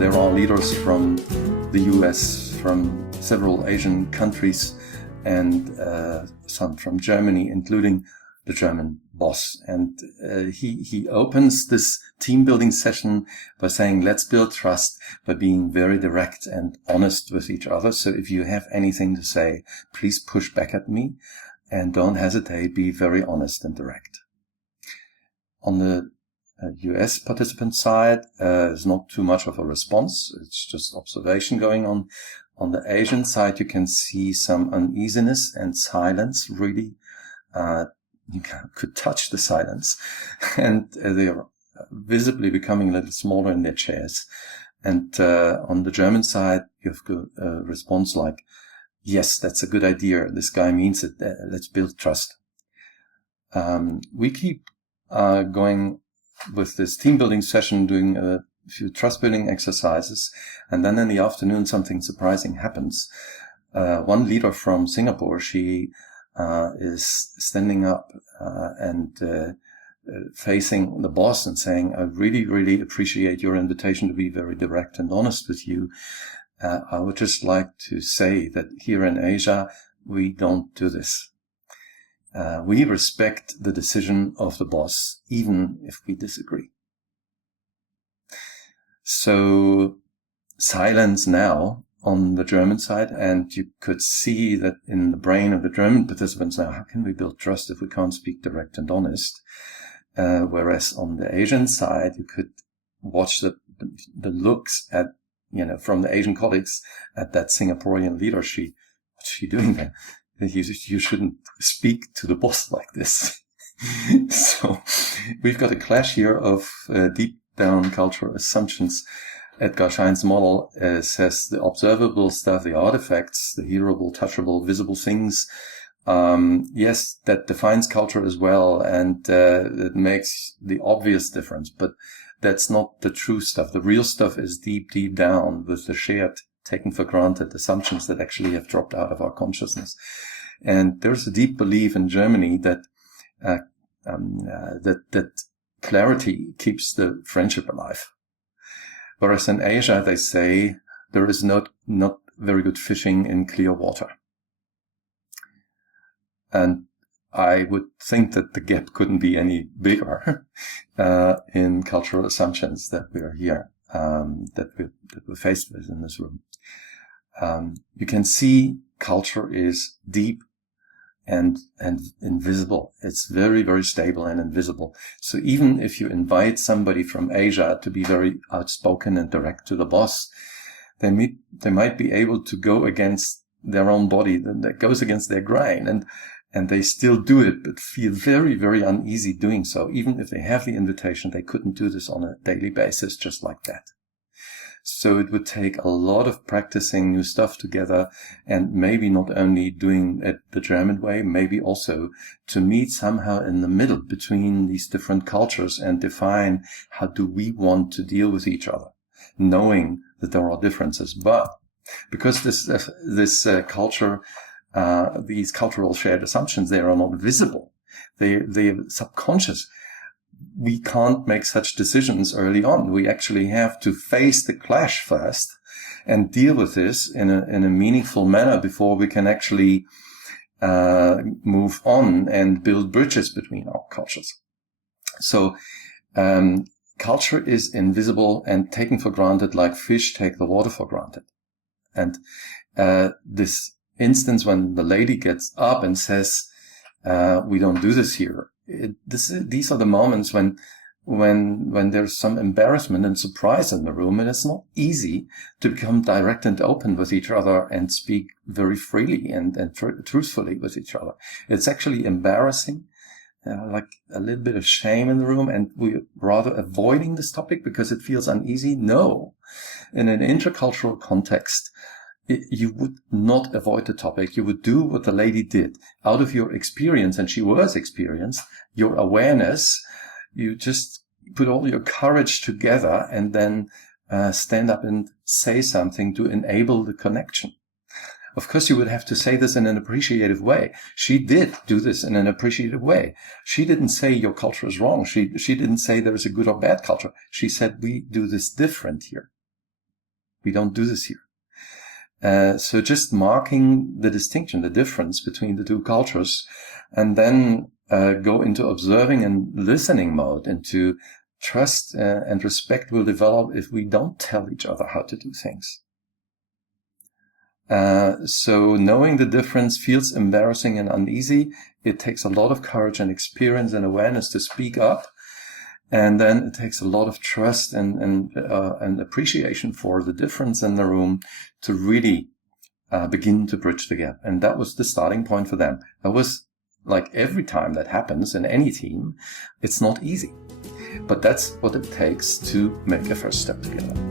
there are leaders from the US, from several Asian countries, and some from Germany, including the German boss. And he opens this team building session by saying, let's build trust by being very direct and honest with each other. So if you have anything to say, please push back at me and don't hesitate, be very honest and direct. On the US participant side, there's not too much of a response. It's just observation going on. On the Asian side, you can see some uneasiness and silence, really. You could touch the silence. And they are visibly becoming a little smaller in their chairs. And on the German side, you have a response like, yes, that's a good idea. This guy means it. Let's build trust. We keep going with this team building session, doing a few trust building exercises. And then in the afternoon, something surprising happens. One leader from Singapore, she is standing up and facing the boss and saying, I really, really appreciate your invitation to be very direct and honest with you. I would just like to say that here in Asia, we don't do this. We respect the decision of the boss, even if we disagree. So silence now on the German side, and you could see that in the brain of the German participants now, how can we build trust if we can't speak direct and honest? Whereas on the Asian side, you could watch the looks at, from the Asian colleagues at that Singaporean leader. What's she doing there? You shouldn't speak to the boss like this. So we've got a clash here of deep down cultural assumptions. Edgar Schein's model says the observable stuff, the artifacts, the hearable, touchable, visible things, yes, that defines culture as well, and it makes the obvious difference, but that's not the true stuff. The real stuff is deep, deep down with the shared, taken for granted assumptions that actually have dropped out of our consciousness. And there's a deep belief in Germany that that clarity keeps the friendship alive. Whereas in Asia, they say there is not very good fishing in clear water. And I would think that the gap couldn't be any bigger in cultural assumptions that we're here, that we're faced with in this room. You can see culture is deep and invisible. It's very, very stable and invisible. So even if you invite somebody from Asia to be very outspoken and direct to the boss, they might be able to go against their own body, that goes against their grain, and they still do it, but feel very, very uneasy doing so. Even if they have the invitation, they couldn't do this on a daily basis just like that. So it would take a lot of practicing new stuff together, and maybe not only doing it the German way, maybe also to meet somehow in the middle between these different cultures and define how do we want to deal with each other, knowing that there are differences. But because this culture, these cultural shared assumptions, they are not visible. They're subconscious. We can't make such decisions early on. We actually have to face the clash first and deal with this in a meaningful manner before we can actually move on and build bridges between our cultures. So culture is invisible and taken for granted, like fish take the water for granted. And this instance when the lady gets up and says, we don't do this here. These are the moments when there's some embarrassment and surprise in the room, and it's not easy to become direct and open with each other and speak very freely and truthfully with each other. It's actually embarrassing, like a little bit of shame in the room, and we're rather avoiding this topic because it feels uneasy. No, in an intercultural context, you would not avoid the topic. You would do what the lady did out of your experience, and she was experienced, your awareness. You just put all your courage together and then stand up and say something to enable the connection. Of course, you would have to say this in an appreciative way. She did do this in an appreciative way. She didn't say your culture is wrong. She didn't say there is a good or bad culture. She said we do this different here. We don't do this here. So just marking the distinction, the difference between the two cultures, and then go into observing and listening mode, into trust and respect will develop if we don't tell each other how to do things. So knowing the difference feels embarrassing and uneasy. It takes a lot of courage and experience and awareness to speak up. And then it takes a lot of trust and appreciation for the difference in the room to really begin to bridge the gap. And that was the starting point for them. That was like every time that happens in any team, it's not easy. But that's what it takes to make a first step together.